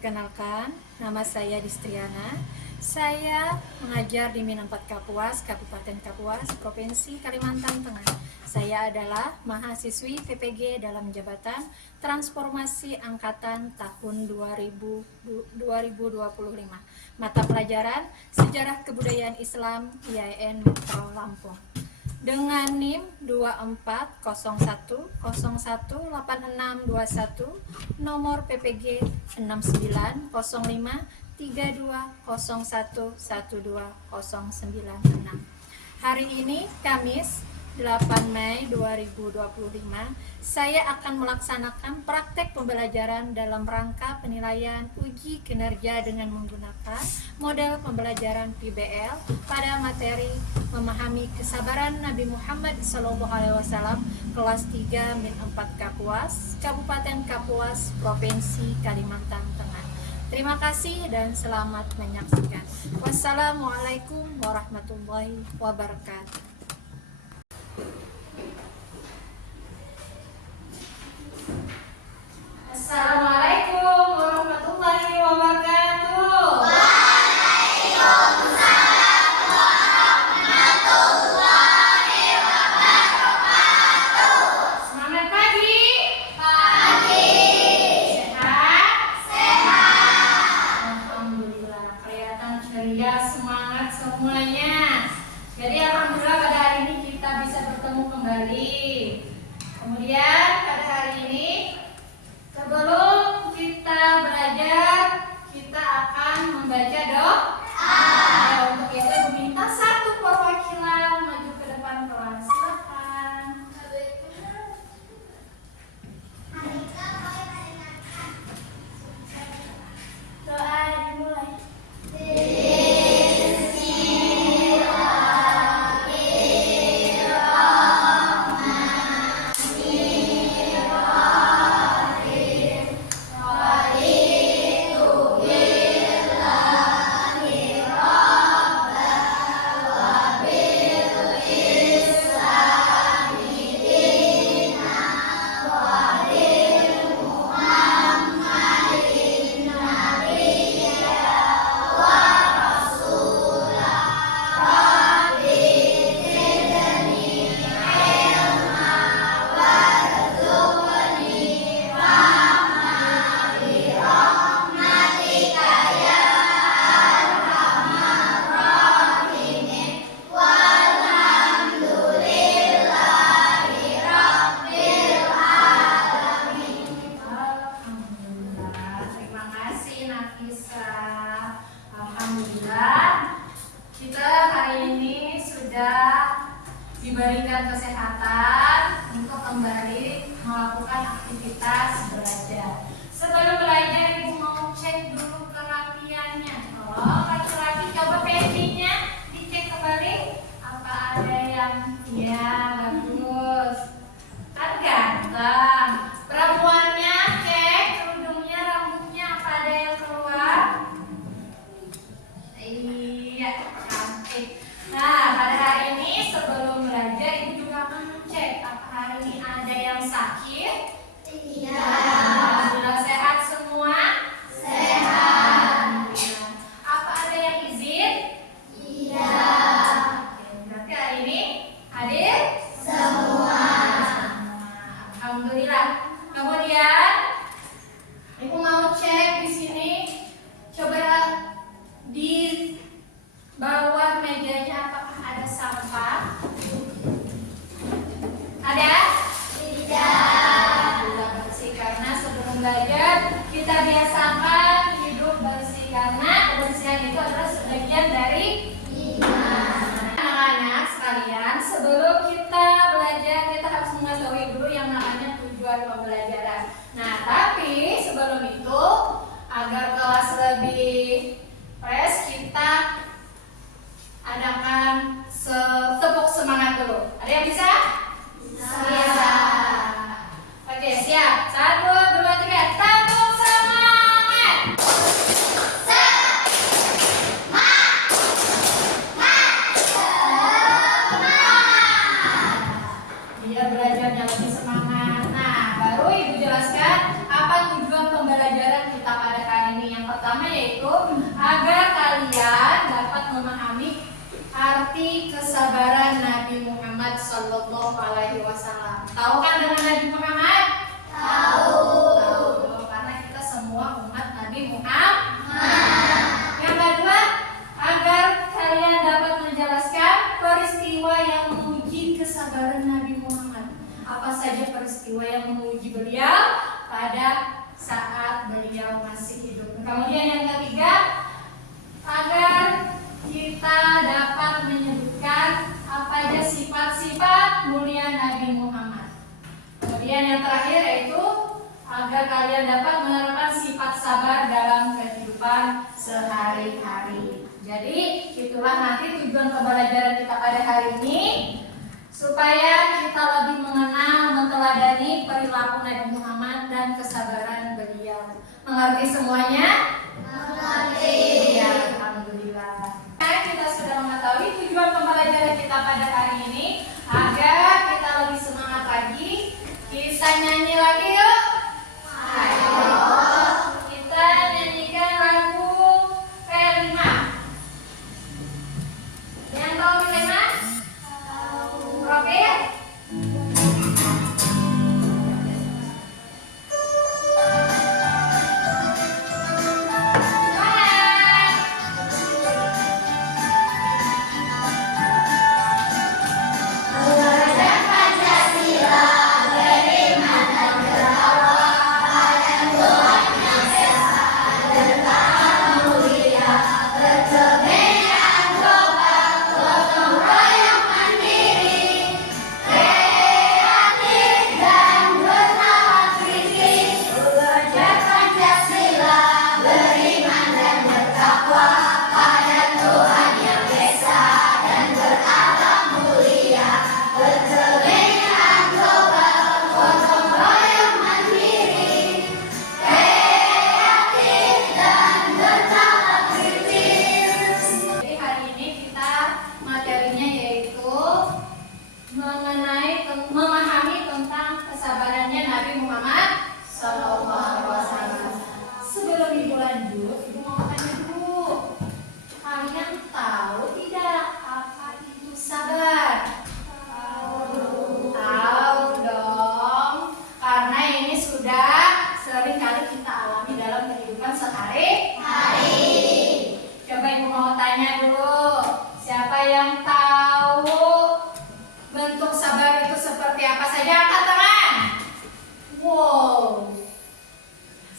Perkenalkan, nama saya Distriana. Saya mengajar di Min 4 Kapuas, Kabupaten Kapuas, Provinsi Kalimantan Tengah. Saya adalah mahasiswi PPG dalam jabatan Transformasi Angkatan tahun 2025. Mata pelajaran Sejarah Kebudayaan Islam IAIN Metro Lampung. Dengan NIM 2401018621, nomor PPG 690532011296. Hari ini Kamis 8 Mei 2025, saya akan melaksanakan praktek pembelajaran dalam rangka penilaian uji kinerja dengan menggunakan model pembelajaran PBL pada materi memahami kesabaran Nabi Muhammad SAW, kelas 3 Min 4 Kapuas, Kabupaten Kapuas, Provinsi Kalimantan Tengah. Terima kasih dan selamat menyaksikan. Wassalamualaikum warahmatullahi wabarakatuh. Assalamualaikum warahmatullahi wabarakatuh. Waalaikumsalam warahmatullahi wabarakatuh. Selamat pagi. Pagi. Sehat? Sehat. Alhamdulillah, kelihatan ceria, semangat semuanya. Jadi alhamdulillah pada hari ini kita bisa bertemu kembali. Kemudian pada hari ini, sebelum kita belajar, kita akan membaca doa. Untuk itu meminta satu perwakilan maju ke depan kelas. Silakan. Doa dimulai. Diberikan kesehatan untuk kembali melakukan aktivitas belajar. Sebelum belajar, Ibu mau cek dulu kerapiannya. Tolong laki-laki coba pensinya dicek kembali. Apa ada yang bagus? Kan ganteng. Peramuannya cek, kerudungnya, rambutnya apa ada yang keluar? Iya, cantik. Nah, pada hari ini sebelum belajar, Ibu juga akan cek apa hari ini ada yang sakit? Tidak. Sudah sehat semua? Sehat. Apa ada yang izin? Tidak. Berarti hari ini hadir? Semua. Alhamdulillah. Kemudian Ibu mau cek di sini, coba di bawah mejanya apakah ada sampah? Ada? Tidak. Tidak bersih, karena sebelum belajar kita biasakan hidup bersih, karena kebersihan itu adalah sebagian dari Iman. anak-anak sekalian. Sebelum kita belajar, kita harus mengetahui dulu yang namanya tujuan pembelajaran. Nah, tapi sebelum itu, agar kelas lebih fresh, kita adakan tepuk semangat dulu. Ada yang bisa? Bisa. Oke, siap. 1, 2, 3. Tepuk semangat. Tahu kan dengan Nabi Muhammad? Tahu. Tahu, karena kita semua umat Nabi Muhammad. Yang kedua, agar kalian dapat menjelaskan peristiwa yang menguji kesabaran Nabi Muhammad. Apa saja peristiwa yang menguji beliau pada saat beliau masih hidup. Kemudian yang ketiga, agar kita dapat menyebutkan apa aja sifat-sifat mulia Nabi Muhammad. Kemudian yang terakhir yaitu agar kalian dapat menerapkan sifat sabar dalam kehidupan sehari-hari. Jadi itulah nanti tujuan pembelajaran kita pada hari ini, supaya kita lebih mengenal, menteladani perilaku Nabi Muhammad dan kesabaran beliau. Mengerti semuanya? Mengerti. Ya, alhamdulillah. Kita sudah mengetahui tujuan pembelajaran kita pada hari ini. Agar kita lebih semangat lagi, kita nyanyi lagi yuk. Ayo. Kita nyanyikan lagu P5. Yang tahu P5? Profil?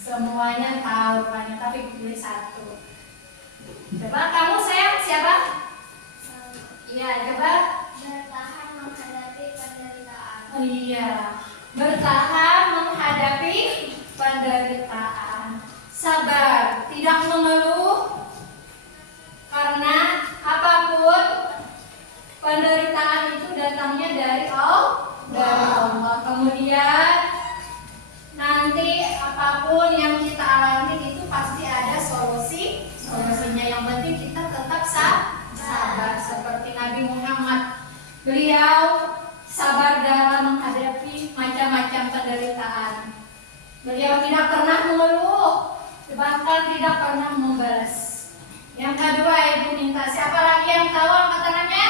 Semuanya tahu rupanya, tapi pilih satu. Coba kamu sayang siapa? Iya, coba. Bertahan menghadapi penderitaan. Oh iya, bertahan menghadapi penderitaan. Sabar, tidak mengeluh, karena apapun penderitaan itu datangnya dari Allah. Kemudian nanti apapun yang kita alami itu pasti ada solusinya. Yang penting kita tetap sabar seperti Nabi Muhammad. Beliau sabar dalam menghadapi macam-macam penderitaan. Beliau tidak pernah mengeluh, bahkan tidak pernah membalas. Yang kedua, Ibu minta siapa lagi yang tahu, angkat tangannya?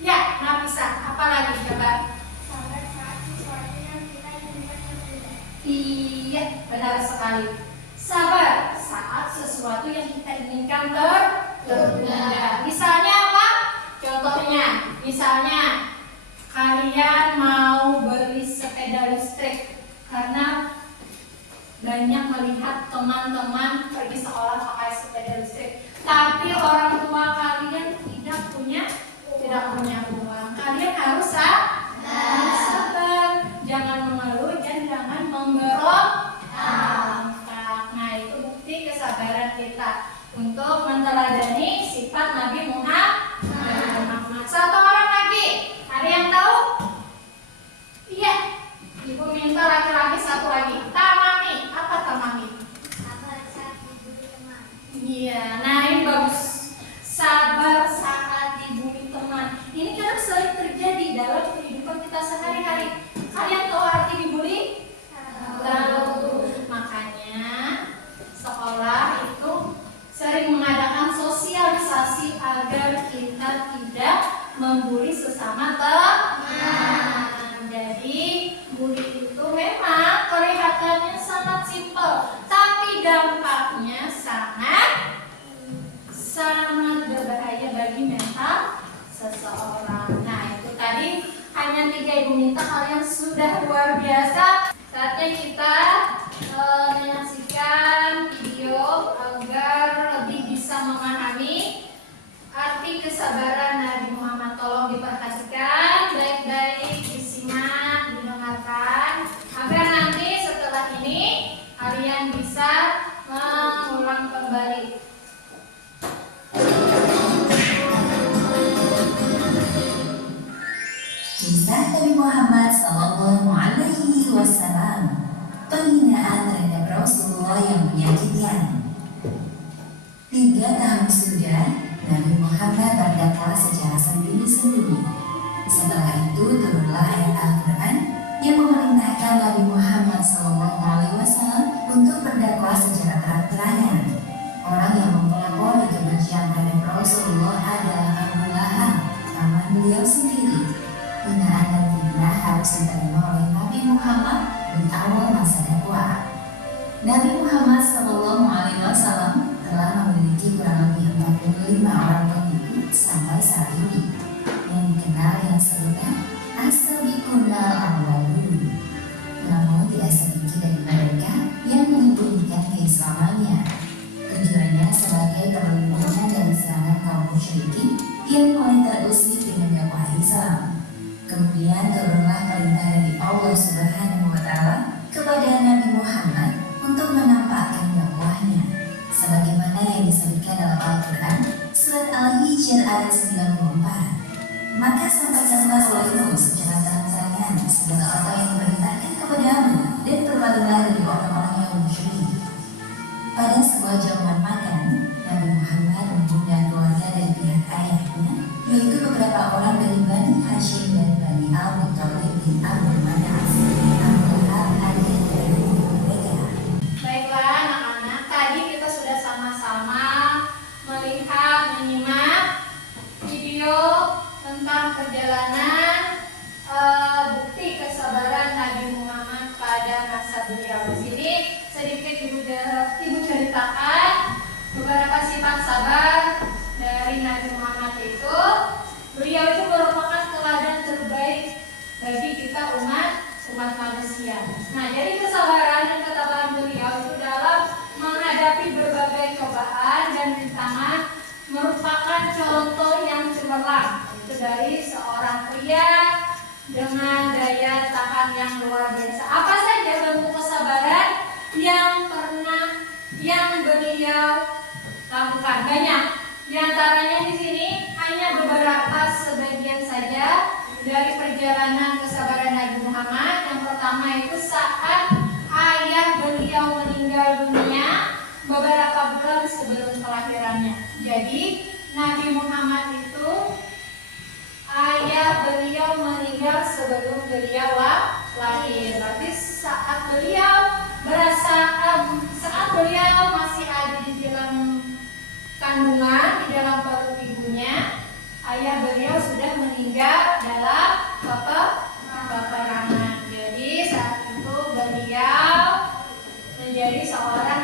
Ya, Nafisa. Apa lagi coba? Sabar saat sesuatu yang kita inginkan tertunda. Iya, benar sekali. Sabar saat sesuatu yang kita inginkan tertunda. Misalnya apa? Contohnya, misalnya kalian mau beli sepeda listrik karena banyak melihat teman-teman pergi sekolah pakai sepeda listrik, tapi orang tua kalian tidak punya uang. Kalian harus sabar, jangan mengeluh dan jangan memberontak. Nah, itu bukti kesabaran kita untuk meneladani sifat Nabi Muhammad. Satu orang lagi, ada yang tahu? Iya, Ibu minta laki-laki satu lagi. Tamami, apa tamami? Sabar saat diberi teman. Iya, nah ini bagus. Sabar saat dibully teman. Ini kadang sering terjadi dalam kehidupan kita sehari-hari. Kalian tahu arti dibully? simple, tapi dampaknya sangat berbahaya bagi mental seseorang. Nah, itu tadi hanya 3 ibu minta, kalian sudah luar biasa. Saatnya kita menyaksikan video agar lebih bisa memahami arti kesabaran Nabi Muhammad. Tolong diperhatikan baik-baik, disimak, didengarkan, agar nanti setelah ini kalian bisa mengulang kembali. Kisah Nabi Muhammad Sallallahu Alaihi Wasallam, penghinaan terhadap Rasulullah yang menyakitkan. 3 tahun sudah Nabi Muhammad berdakwah secara sendiri-sendiri. Setelah itu turunlah ayat Al-Quran yang memerintahkan Nabi Muhammad Sallallahu Alaihi Wasallam untuk berdakwah secara terang-terangan. Orang yang mempelopori kebencian terhadap Rasulullah adalah Abu Lahab, paman beliau sendiri. Hinaan dan fitnah harus diterima oleh Nabi Muhammad di awal masa dakwah. Nabi Muhammad Sallallahu Alaihi Wasallam telah memiliki kurang lebih 45 orang pengikut sampai saat ini, yang dikenal dengan sebutan as-sabiqunal awwalun. Namun tidak sedikit dari mereka yang menyembunyikan keislamannya. Tujuannya sebagai perlindungan dari serangan kaum musyrikin yang mulai terusik dengan dakwah Islam. Kemudian turunlah perintah dari Allah Subhanahu wa Ta'ala kepada Nabi Muhammad untuk menampakkan dakwahnya, sebagaimana yang disebutkan dalam Al-Quran surat Al-Hijr ayat 94. Maka sampaikanlah olehmu secara terang-terangan segala apa yang diperintahkan kepadamu, dan berpalinglah dari orang-orang yang musyrik. Pada sebuah jamuan makan, Nabi Muhammad mengundang keluarga dari pihak ayahnya, yaitu beberapa orang dari Bani Hashim dan Bani Abu Thalib bin Abdul Manaf. Abu Lahab hadir dari mereka. Baiklah anak-anak, tadi kita sudah sama-sama melihat, menyimak video tentang perjalanan bukti kesabaran Nabi Muhammad pada masa beliau. Di sini sedikit ibu ceritakan beberapa sifat sabar dari Nabi Muhammad itu. Beliau itu merupakan teladan terbaik bagi kita umat manusia. Nah, jadi kesabaran dan ketabahan beliau itu dalam menghadapi berbagai cobaan dan rintangan merupakan contoh yang cemerlang. Itu dari seorang pria dengan daya tahan yang luar biasa. Apa saja bentuk kesabaran yang beliau lakukan? Banyak. Di antaranya di sini hanya beberapa sebagian saja dari perjalanan kesabaran Nabi Muhammad. Yang pertama itu saat ayah beliau meninggal dunia beberapa bulan sebelum kelahirannya. Jadi Nabi Muhammad itu ayah beliau meninggal sebelum beliau lahir. Berarti saat beliau masih ada di dalam kandungan, di dalam perut ibunya, ayah beliau sudah meninggal dalam peperangan. Jadi saat itu beliau menjadi seorang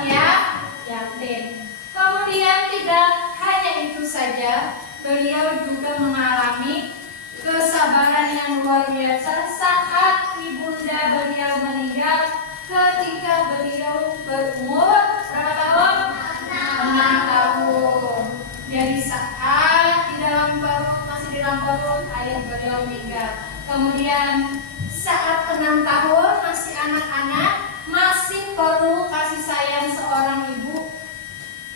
yatim. Kemudian tidak hanya itu saja, beliau juga mengalami kesabaran yang luar biasa saat ibunda beliau meninggal ketika beliau berumur berapa tahun? 6 tahun. Jadi saat masih di dalam perut ayah beliau meninggal. Kemudian saat 6 tahun masih anak-anak, masih perlu kasih sayang seorang ibu.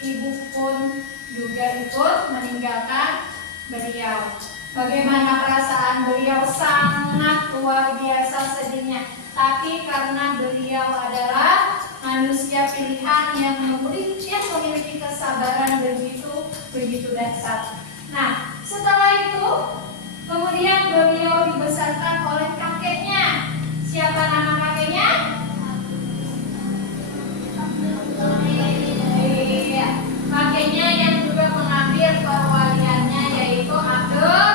Ibu pun juga ikut meninggalkan beliau. Bagaimana perasaan beliau? Sangat luar biasa sedihnya. Tapi karena beliau adalah manusia pilihan yang memiliki kesabaran begitu dahsyat. Nah, setelah itu kemudian beliau dibesarkan oleh kakeknya. Siapa nama kakeknya? Iya, kakeknya yang juga mengambil perwaliannya, yaitu Abdul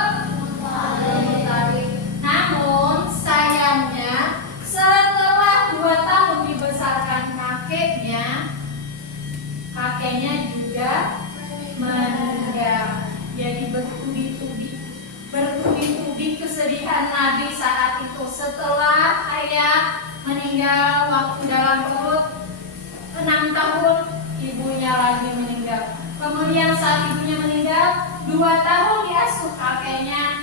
Muthalib. Namun sayangnya setelah 2 tahun dibesarkan kakeknya, bertubi-tubi kesedihan Nabi saat itu. Setelah ayah meninggal waktu dalam perut 6 tahun, ibunya lagi meninggal. Kemudian saat ibunya meninggal 2 tahun diasuh kakeknya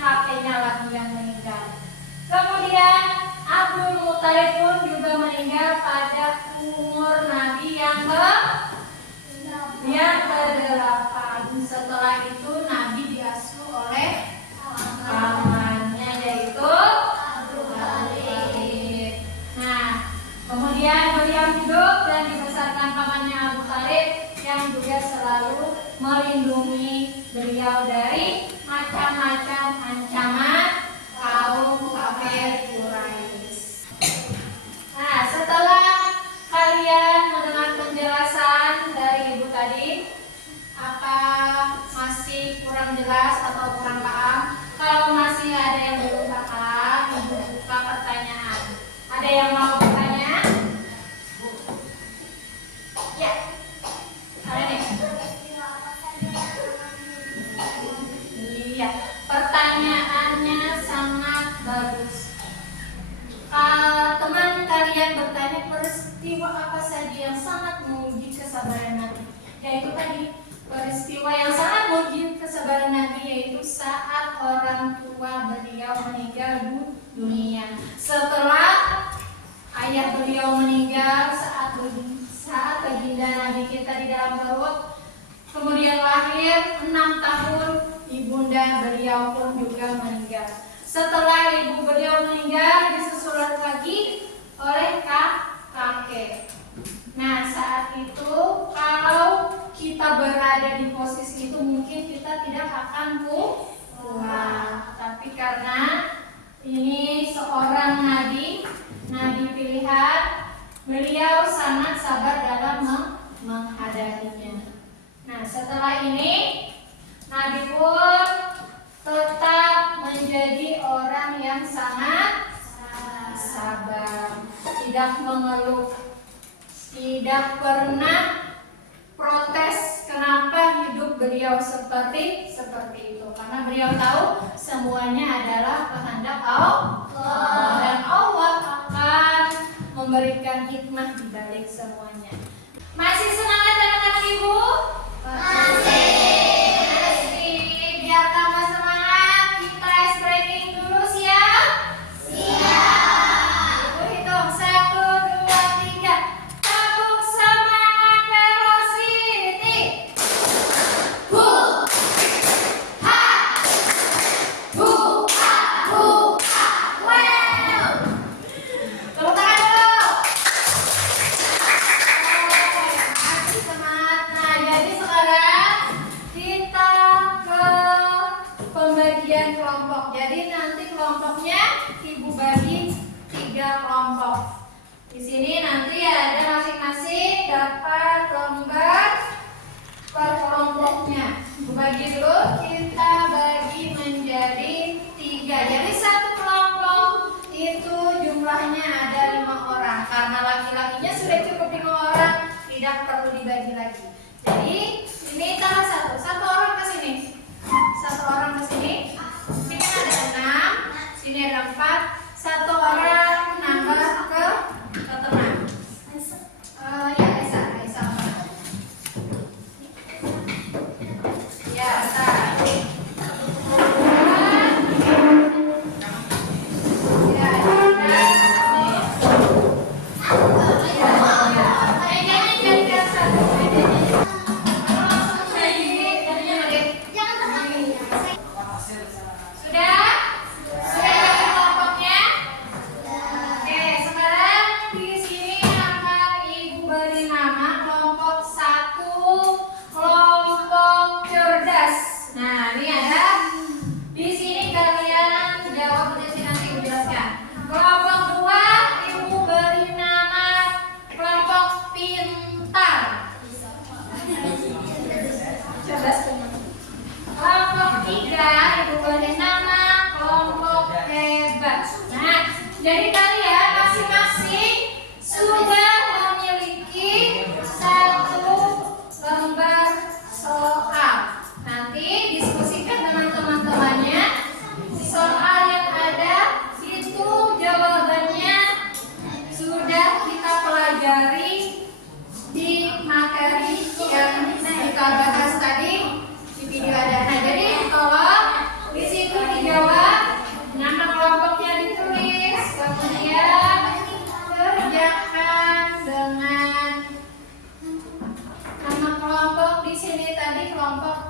lagi yang meninggal. Kemudian Abdul Muthalib pun juga meninggal pada umur Nabi yang ke-8. Setelah itu Nabi diasuh oleh pamannya yaitu Abdul Muthalib. Nah, kemudian beliau hidup dan dibesarkan pamannya Abu Thalib yang juga selalu melindungi beliau dari macam-macam ancaman kaum kafir Quraisy. Nah, setelah kalian mendengar penjelasan dari ibu tadi, apa masih kurang jelas atau kurang paham? Kalau masih ada yang belum paham, ibu buka pertanyaan. Ada yang mau bertanya? Ya, ada nih. Iya, pertanyaannya sangat bagus. Teman kalian bertanya peristiwa apa saja yang sangat menguji kesabaran Nabi. Yaitu tadi peristiwa yang sangat menguji kesabaran Nabi yaitu saat orang tua beliau meninggal dunia. Setelah ayah beliau meninggal saat baginda Nabi kita di dalam perut, kemudian lahir 6 tahun, ibunda beliau pun juga meninggal. Setelah ibu beliau meninggal, disusul lagi oleh kakek. Nah, saat itu kalau kita berada di posisi itu mungkin kita tidak akan kuat. Tapi karena ini seorang nabi pilihan, beliau sangat sabar dalam menghadapinya. Nah, setelah ini Nabi pun tetap menjadi orang yang sangat sabar, tidak mengeluh, tidak pernah protes kenapa hidup beliau seperti itu, karena beliau tahu semuanya adalah kehendak Allah dan Allah akan memberikan hikmah di balik semuanya. Masih semangat anak-anak ibu? Masih. Biar tambah semangat, kita ice breaking dulu, siap? Siap. Ibu hitung 1, 2, 3. Tabung semangat velocity. Bu, ha, bu, ha, wow. Tepuk tangan dulu. Masih semangat. Nah, jadi sekarang kita ke pembagian kelompok. Jadi nanti kelompoknya ibu bagi 3 kelompok. Di sini nanti ada masing-masing dapat lembar per kelompoknya. Ibu bagi dulu, kita bagi menjadi 3. Jadi satu kelompok itu jumlahnya ada 5 orang. Karena laki-lakinya sudah cukup 5 orang, tidak perlu dibagi lagi. Jadi ini tambah satu orang ke sini, 1 orang ke sini. Sini kan ada 6, sini ada 4, 1 orang nambah ke tengah. Ya, Esa. Ya, Esa. Jadi kalian masing-masing sudah memiliki 1 lembar soal. Nanti diskusikan dengan teman-teman.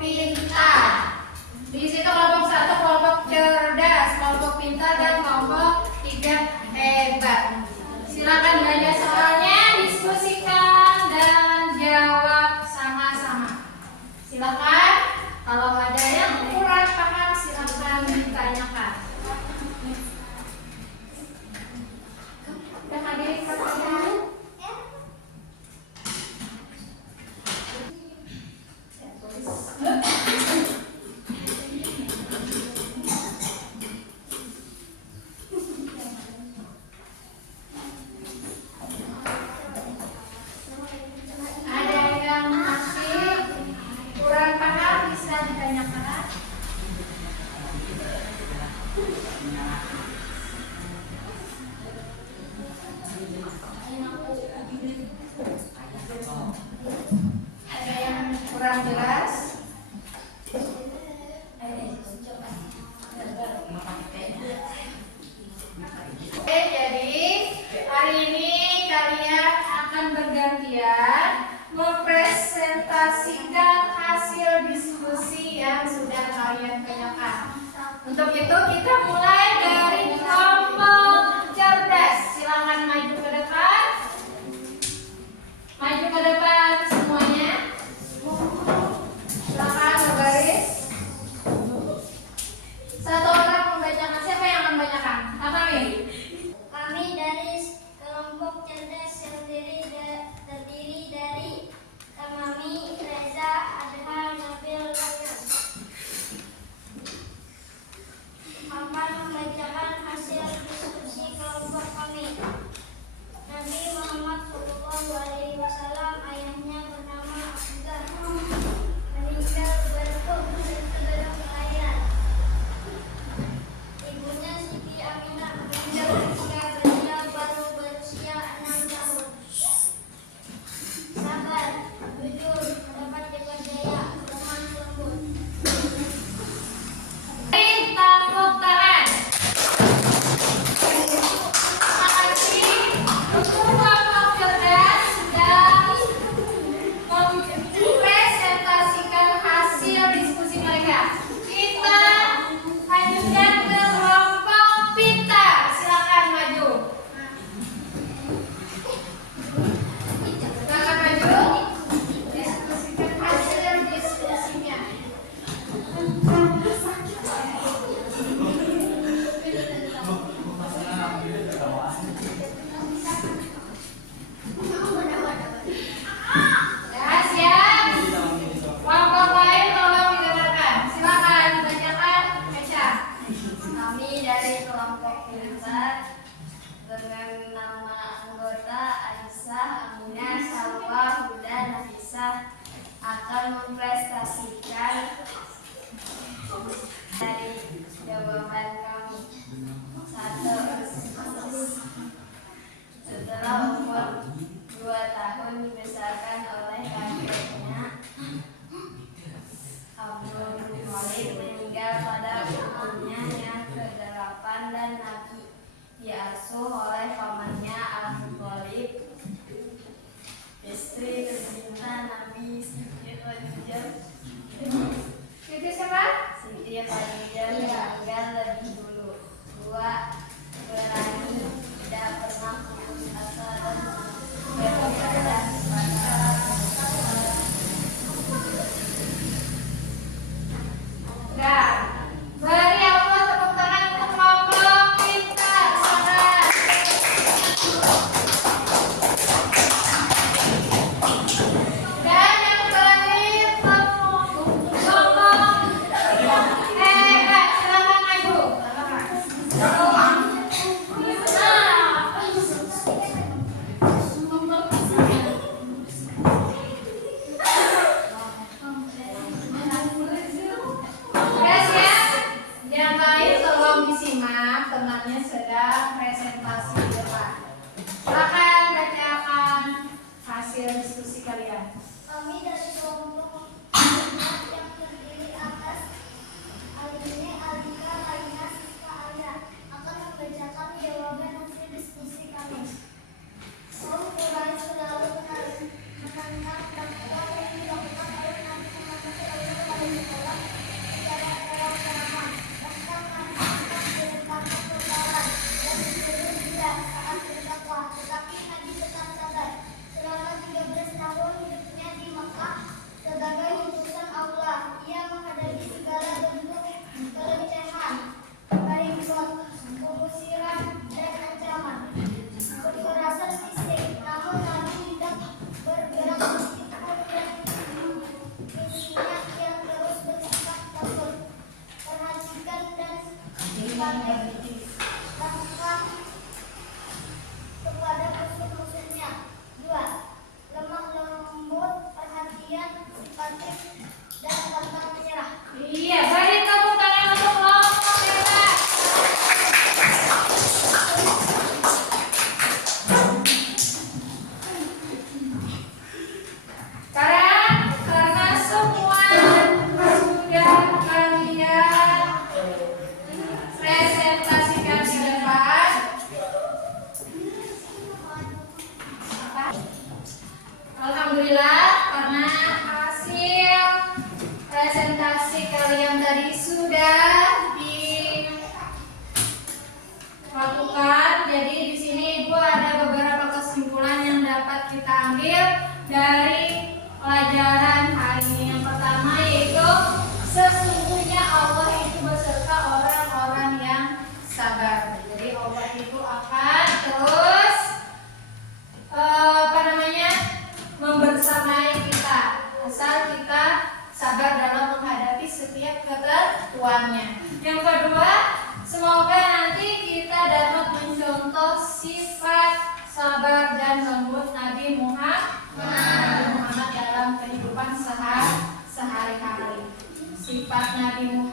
pintar. Di situ kelompok 1 kelompok cerdas, kelompok pintar, dan kelompok 3 hebat. Silakan baca soalnya, diskusikan dan jawab sama-sama. Silakan. Kalau ada yang kurang paham silakan ditanyakan. Udah hadirin pertanyaan? Ada yang masih kurang paham bisa ditanyakan. Ada yang kurang jelas? Oke, jadi hari ini kalian akan bergantian mempresentasikan hasil diskusi yang sudah kalian tanyakan. Untuk itu kita mulai dari kelompok cerdas. Silakan maju ke depan. Maju ke depan semuanya. Silakan berbaris. Satu orang membacakan. Siapa yang akan membacakan? Kami. Kami dari kelompok cerdas yang terdiri dari Kamami, Reza, Adha, Nabil, Lanyas akan membacakan hasil diskusi kelompok kami. Nabi Muhammad SAW, ayahnya bernama Abdullah, meninggal sebelum kelahiran. Ibunya Siti Aminah meninggal ketika beliau baru berusia 6 tahun. Sabar, jujur, mendapat jaga jaya, lemah lembut. Tepuk tangan. Terima kasih untuk kelompok cerdas sudah mempresentasikan hasil diskusi mereka. Kita lanjutkan ke kelompok pintar. Silakan maju. Silakan maju. Diskusikan hasil diskusinya. Ya, siap. Kelompok lain tolong didengarkan. Silakan bacakan, Mesya. Kami dari kelompok pintar dengan nama anggota Aisyah, Aminah, Salwa, Huda, Nafisah akan mempresentasikan dari jawaban kami. 1. Setelah umur 2 tahun dibesarkan oleh kakeknya, Abdul Muthalib meninggal pada umurnya yang ke-8 dan Nabi diasuh oleh pamannya Abu Thalib, istri tercinta Nabi Siti Khadijah. Itu siapa? Siti Khadijah meninggal lebih dulu. 2. Berani, tidak pernah putus asa dan beribadah kepada Enggak. Beri Allah tepuk tangan untuk kelompok pintar. Silakan. Dan yang terakhir kelompok hebat. Silakan maju. Guys ya, yang lain tolong disimak, temannya sedang presentasi di depan. Silakan bacakan hasil diskusi kalian. Kami dari kelompok yang terdiri atas Aline, Alika, Laina, Siska, Alda akan membacakan jawaban hasil diskusi kami. Kaum Quraisy selalu menentang bahwa yang dilakukan oleh Nabi Muhammad SAW Alhamdulillah karena hasil presentasi kalian tadi sudah dilakukan. Jadi di sini Ibu ada beberapa kesimpulan yang dapat kita ambil dari pelajaran hari ini. Yang pertama yaitu sesungguhnya Allah itu beserta orang-orang yang sabar. Jadi Allah itu akan terus membersamai kita asal kita sabar dalam menghadapi setiap ketentuannya. Yang kedua, semoga nanti kita dapat mencontoh sifat sabar dan lembut Nabi Muhammad dalam kehidupan sehari-hari. Sifat Nabi Muhammad